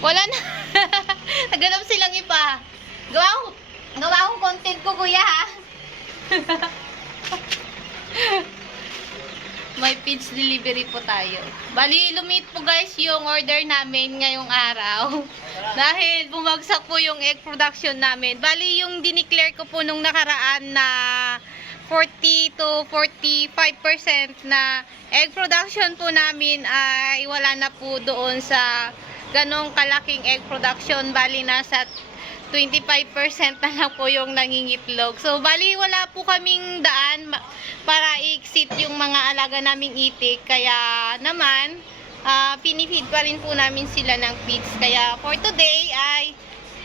Wala na. Naganap silang ipa. Gawa ko, gawa akong content ko, kuya, ha? May pizza delivery po tayo. Bali, lumit po guys yung order namin ngayong araw. Dahil bumagsak po yung egg production namin. Bali, yung dineclare ko po nung nakaraan na 40 to 45% na egg production po namin ay wala na po doon sa ganong kalaking egg production. Bali, nasa 25% na lang po yung nangingitlog. So, bali, wala po kaming daan para i-exit yung mga alaga naming itik. Kaya naman, ah, pinifeed pa rin po namin sila ng feeds. Kaya for today ay,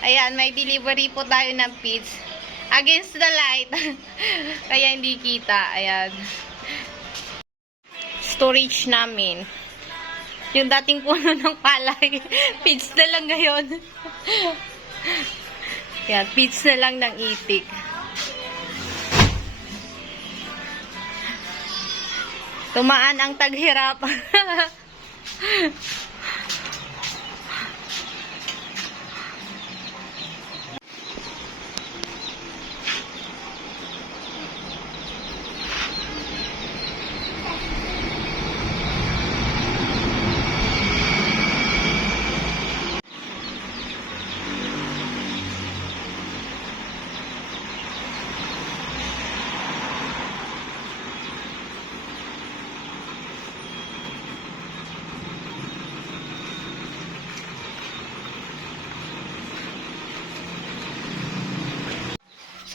ayan, may delivery po tayo ng feeds. Against the light. Kaya hindi kita. Ayan. Storage namin. Yung dating puno ng palay. feeds na lang ngayon. Yan, feeds na lang ng itik. Tumaan ang taghirap.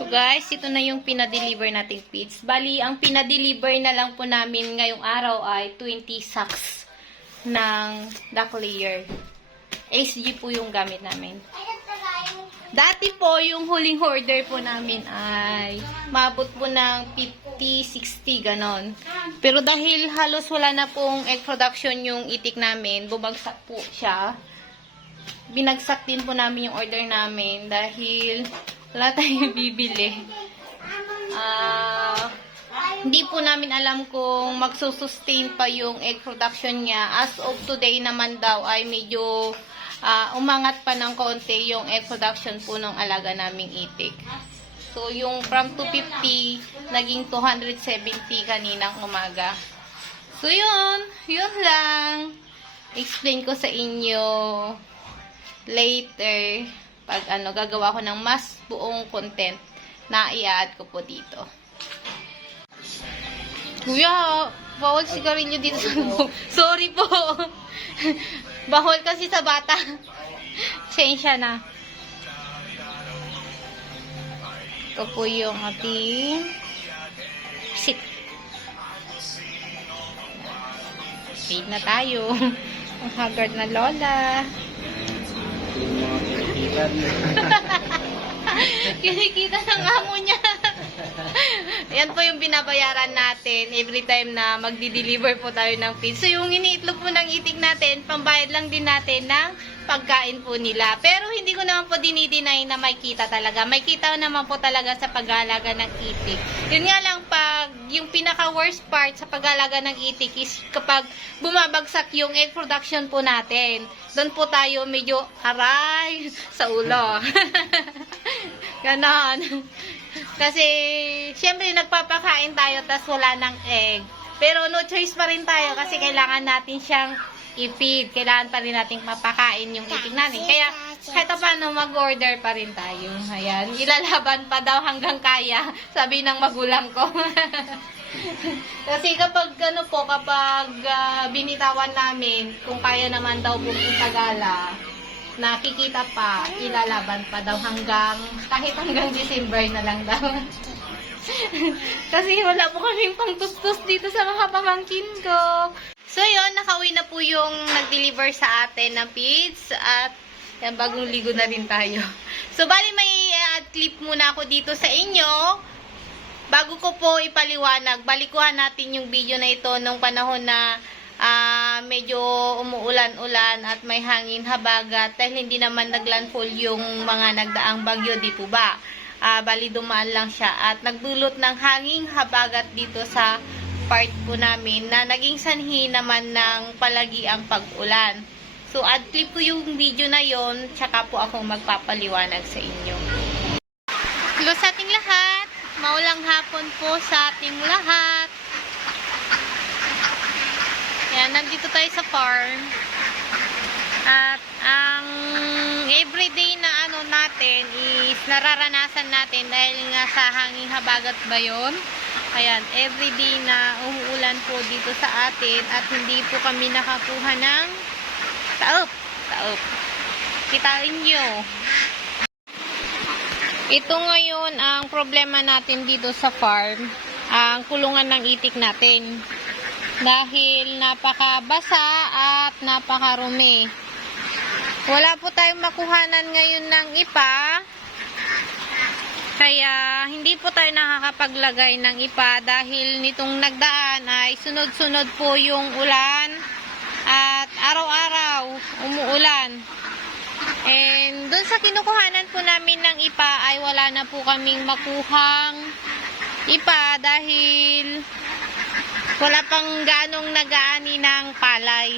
Guys, ito na yung pinadeliver nating feeds. Bali, ang pinadeliver na lang po namin ngayong araw ay 20 sacks ng duck layer. SG po yung gamit namin. Dati po, yung huling order po namin ay mabot po ng 50, 60, ganon. Pero dahil halos wala na pong egg production yung itik namin, bumagsak po siya. Binagsak din po namin yung order namin dahil wala tayong bibili. Ah, hindi po namin alam kung magsusustain pa yung egg production niya. As of today naman daw ay medyo ah, umangat pa ng konti yung egg production po ng alaga naming itik. So, yung from 250, naging 270 kaninang umaga. So, yun. Yun lang. Explain ko sa inyo later pag ano, gagawa ko ng mas buong content na i-add ko po dito. Kuya, bawal sigarilyo dito sa loob. Sorry po. bawal kasi sa bata. Sensya na. Ito po yung ating sit. Feed na tayo. Ang haggard na lola. Kinikita ng amo niya. Yan po yung binabayaran natin every time na magdi-deliver po tayo ng feed. So yung iniitlog po ng itik natin, pambayad lang din natin ng pagkain po nila. Pero hindi ko naman po dinideny na may kita talaga. May kita naman po talaga sa pag-aalaga ng itik. Yun nga lang pag yung pinaka-worst part sa pag-aalaga ng itik is kapag bumabagsak yung egg production po natin. Doon po tayo medyo aray sa ulo. Ganon. Kasi, syempre, nagpapakain tayo tas wala ng egg. Pero no choice pa rin tayo kasi kailangan natin siyang i-feed. Kailangan pa rin natin mapakain yung itik natin. Kaya, kahit paano mag-order pa rin tayo. Ayan, ilalaban pa daw hanggang kaya, sabi ng magulang ko. Kasi kapag ano po, kapag ah, binitawan namin, kung kaya naman daw pumunta gala, nakikita pa, ilalaban pa daw hanggang, kahit hanggang December na lang daw. Kasi wala po kaming pangtustos dito sa mga pamangkin ko. So yun, nakauwi na po yung nag-deliver sa atin ng feeds at yan, bagong ligo na rin tayo. So bali may uh, clip muna ako dito sa inyo. Bago ko po ipaliwanag, balikuhan natin yung video na ito nung panahon na ah, medyo umuulan-ulan at may hangin habagat dahil hindi naman naglandfall yung mga nagdaang bagyo, di po ba? Ah, bali dumaan lang siya at nagdulot ng hanging habagat dito sa part po namin na naging sanhi naman ng palagi ang pag-ulan. So, add clip ko yung video na yon tsaka po ako magpapaliwanag sa inyo. Hello sa ating lahat! Maulang hapon po sa ating lahat. Yan, nandito tayo sa farm. At ang everyday na ano natin is nararanasan natin dahil nga sa hanging habagat ba yun? Ayan, everyday na umuulan po dito sa atin at hindi po kami nakakuha ng taop. Taop. Kitain nyo. Ito ngayon ang problema natin dito sa farm. Ang kulungan ng itik natin. Dahil napakabasa at napakarumi. Wala po tayong makuhanan ngayon ng ipa. Kaya hindi po tayo nakakapaglagay ng ipa dahil nitong nagdaan ay sunod-sunod po yung ulan at araw-araw umuulan. And doon sa kinukuhanan po namin ng ipa ay wala na po kaming makuhang ipa dahil wala pang ganong nagaani ng palay.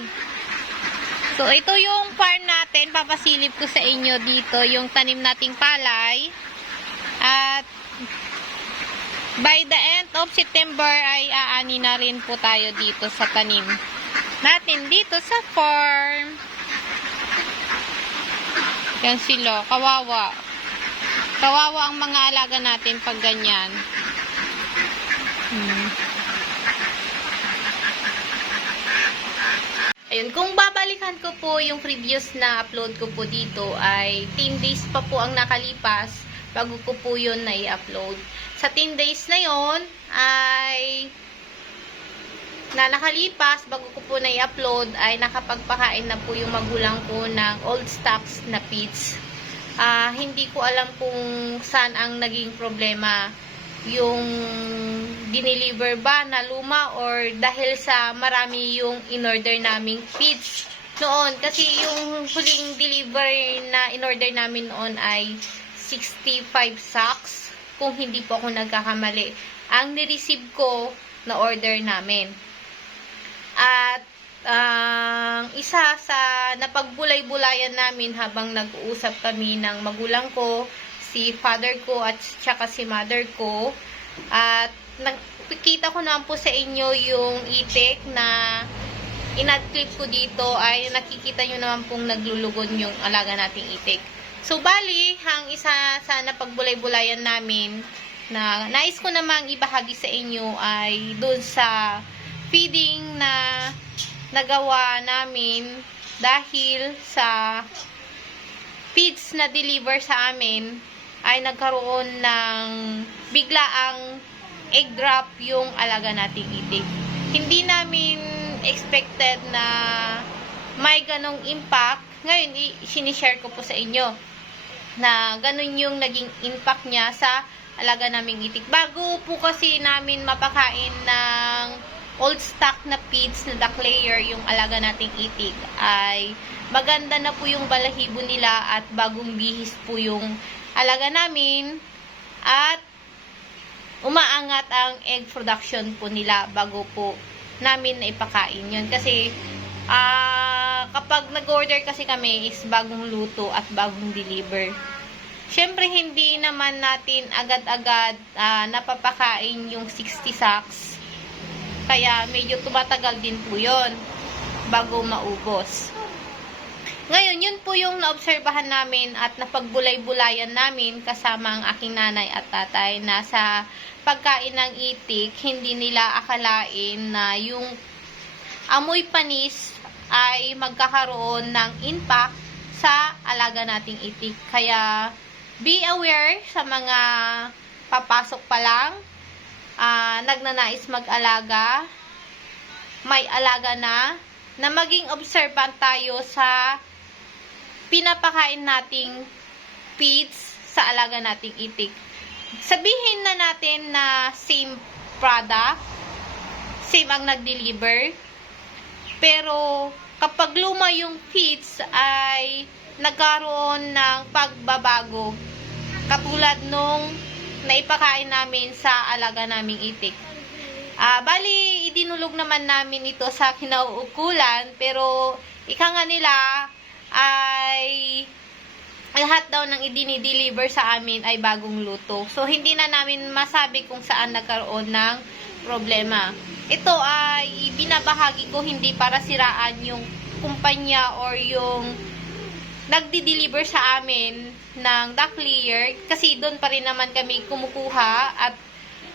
So, ito yung farm natin. Papasilip ko sa inyo dito yung tanim nating palay. At by the end of September ay aani na rin po tayo dito sa tanim natin dito sa farm. Yan sila. Kawawa. Kawawa ang mga alaga natin pag ganyan. Hmm. Ayun, kung babalikan ko po yung previous na upload ko po dito ay 10 days pa po ang nakalipas bago ko po yun na i-upload. Sa 10 days na yon ay na nakalipas bago ko po na i-upload ay nakapagpakain na po yung magulang ko ng old stocks na feeds. Ah, hindi ko alam kung saan ang naging problema yung dineliver ba na luma or dahil sa marami yung in-order naming feeds noon. Kasi yung huling deliver na in-order namin noon ay 65 sacks kung hindi po ako nagkakamali. Ang nireceive ko na order namin. At ang isa sa napagbulay-bulayan namin habang nag-uusap kami ng magulang ko, si father ko at saka si mother ko. At nakikita ko naman po sa inyo yung itik na inad clip ko dito ay nakikita nyo naman pong naglulugon yung alaga nating itik. So, bali, ang isa sa napagbulay-bulayan namin na nais ko namang ibahagi sa inyo ay doon sa feeding na nagawa namin dahil sa feeds na deliver sa amin ay nagkaroon ng biglaang egg drop yung alaga nating itik. Hindi namin expected na may ganong impact. Ngayon, sinishare ko po sa inyo na ganun yung naging impact niya sa alaga naming itik. Bago po kasi namin mapakain ng old stock na feeds na duck layer yung alaga nating itik ay maganda na po yung balahibo nila at bagong bihis po yung alaga namin at umaangat ang egg production po nila bago po namin na ipakain yun. Kasi ah kapag nag-order kasi kami is bagong luto at bagong deliver. Siyempre, hindi naman natin agad-agad ah, napapakain yung 60 sacks. Kaya medyo tumatagal din po yun bago maubos. Ngayon, yun po yung naobserbahan namin at napagbulay-bulayan namin kasama ang aking nanay at tatay na sa pagkain ng itik, hindi nila akalain na yung amoy panis ay magkakaroon ng impact sa alaga nating itik. Kaya, be aware sa mga papasok pa lang, ah, nagnanais mag-alaga, may alaga na, na maging observant tayo sa pinapakain nating feeds sa alaga nating itik. Sabihin na natin na same product, same ang nag-deliver, pero kapag luma yung feeds ay nagkaroon ng pagbabago katulad nung naipakain namin sa alaga naming itik. Ah, bali, idinulog naman namin ito sa kinauukulan, pero ika nga nila ay lahat daw ng idini-deliver sa amin ay bagong luto. So, hindi na namin masabi kung saan nagkaroon ng problema. Ito ay binabahagi ko hindi para siraan yung kumpanya or yung nagdi-deliver sa amin ng duck layer kasi doon pa rin naman kami kumukuha at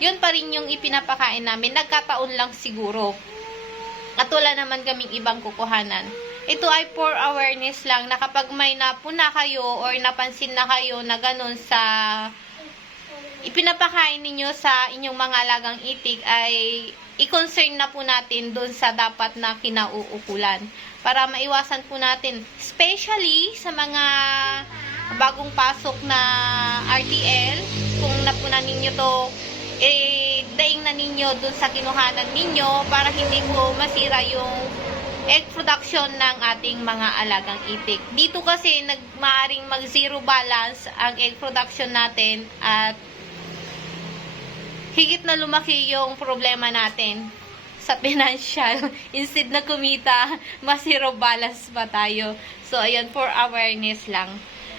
yun pa rin yung ipinapakain namin. Nagkataon lang siguro. At wala naman kaming ibang kukuhanan. Ito ay for awareness lang na kapag may napuna kayo or napansin na kayo na ganun sa ipinapakain ninyo sa inyong mga alagang itik ay i-concern na po natin doon sa dapat na kinauukulan para maiwasan po natin especially sa mga bagong pasok na RTL kung napunan ninyo to eh daing na ninyo doon sa kinuhanan ninyo para hindi po masira yung egg production ng ating mga alagang itik. Dito kasi nagmaaring mag zero balance ang egg production natin at higit na lumaki yung problema natin sa financial. Instead na kumita, mas zero balance pa tayo. So, ayun, for awareness lang.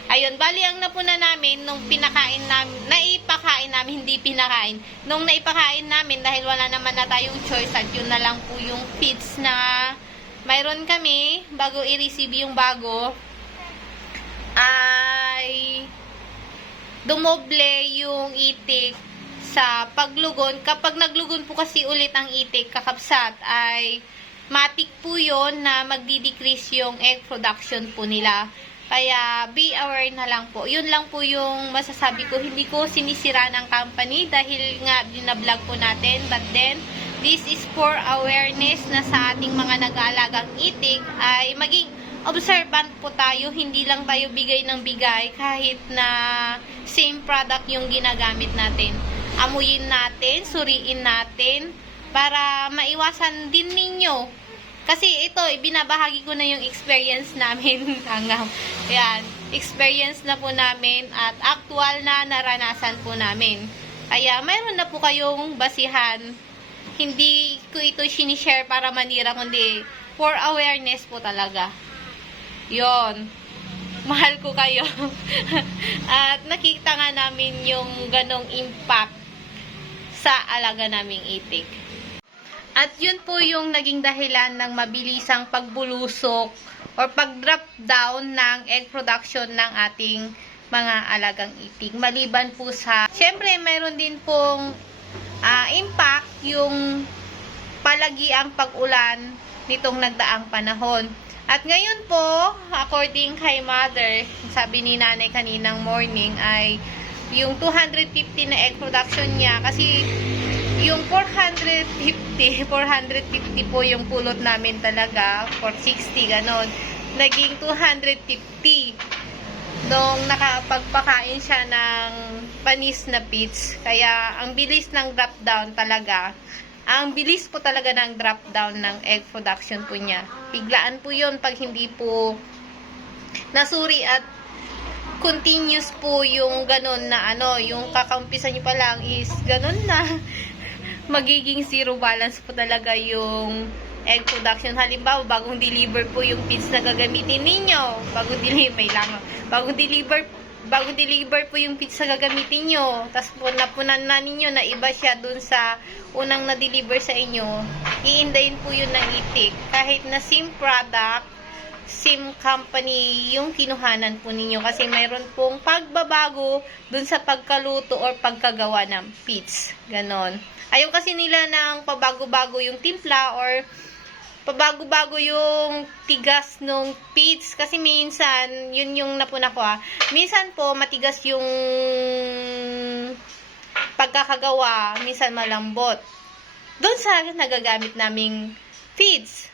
Ayun, bali ang napuna namin nung pinakain namin, naipakain namin, hindi pinakain. Nung naipakain namin, dahil wala naman na tayong choice at yun na lang po yung feeds na mayroon kami bago i-receive yung bago ay dumoble yung itik sa paglugon. Kapag naglugon po kasi ulit ang itik, kakapsat, ay matik po yon na magdi-decrease yung egg production po nila. Kaya, be aware na lang po. Yun lang po yung masasabi ko. Hindi ko sinisira ng company dahil nga binablog po natin. But then, this is for awareness na sa ating mga nag-aalagang itik ay maging observant po tayo. Hindi lang tayo bigay ng bigay kahit na same product yung ginagamit natin. Amuyin natin, suriin natin para maiwasan din ninyo kasi ito, ibinabahagi ko na yung experience namin hanggang, yan, experience na po namin at actual na naranasan po namin. Kaya, mayroon na po kayong basihan. Hindi ko ito sinishare para manira, kundi for awareness po talaga. Yon Mahal ko kayo. at nakita nga namin yung ganong impact sa alaga naming itik. At yun po yung naging dahilan ng mabilisang pagbulusok or pag-drop down ng egg production ng ating mga alagang itik. Maliban po sa, syempre mayroon din pong ah, impact yung palagiang pag-ulan nitong nagdaang panahon. At ngayon po, according kay mother, sabi ni nanay kaninang morning ay yung 250 na egg production niya kasi yung 450, 450 po yung pulot namin talaga, 460 ganon. Naging 250 nung nakapagpakain siya ng panis na pits. Kaya ang bilis ng drop down talaga. Ang bilis po talaga ng drop down ng egg production po niya. Biglaan po yun pag hindi po nasuri at continuous po yung ganun na ano, yung kakaumpisan nyo pa lang is ganun na magiging zero balance po talaga yung egg production. Halimbawa, bagong deliver po yung feeds na gagamitin ninyo. Bagong deliver, may lang. Bagong deliver, bagong deliver po yung feeds na gagamitin nyo. Tapos po napunan na ninyo na iba siya dun sa unang na-deliver sa inyo. Iindayin po yun ng itik. Kahit na same product, SIM company yung kinuhanan po ninyo kasi mayroon pong pagbabago dun sa pagkaluto or pagkagawa ng pits. Ganon. Ayaw kasi nila ng pabago-bago yung timpla or pabago-bago yung tigas ng pits kasi minsan, yun yung napuna ko ah, minsan po matigas yung pagkakagawa, minsan malambot. Doon sa nagagamit naming feeds.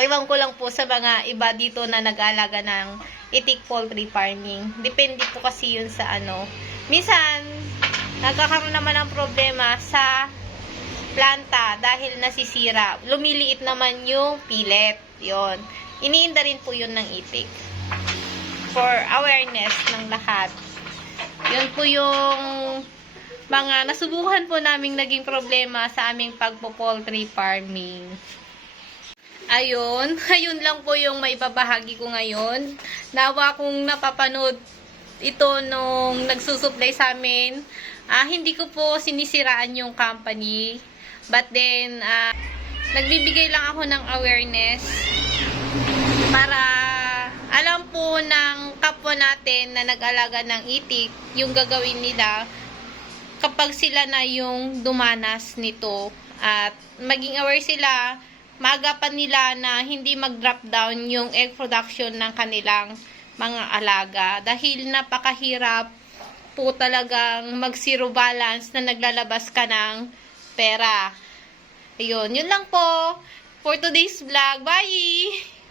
Ewan ko lang po sa mga iba dito na nag-aalaga ng itik poultry farming. Depende po kasi yun sa ano. Minsan, nagkakaroon naman ng problema sa planta dahil nasisira. Lumiliit naman yung pillet. Yon. Iniinda rin po yun ng itik. For awareness ng lahat. Yun po yung mga nasubukan po naming naging problema sa aming pagpo-poultry farming. Ayun, ayun lang po yung maibabahagi ko ngayon. Nawa kung napapanood ito nung nagsusupply sa amin. Ah, hindi ko po sinisiraan yung company. But then, ah, nagbibigay lang ako ng awareness para alam po ng kapwa natin na nag-alaga ng itik, yung gagawin nila kapag sila na yung dumanas nito at maging aware sila, maagapan nila na hindi mag-drop down yung egg production ng kanilang mga alaga dahil napakahirap po talagang mag-zero balance na naglalabas ka ng pera. Ayun, yun lang po for today's vlog. Bye!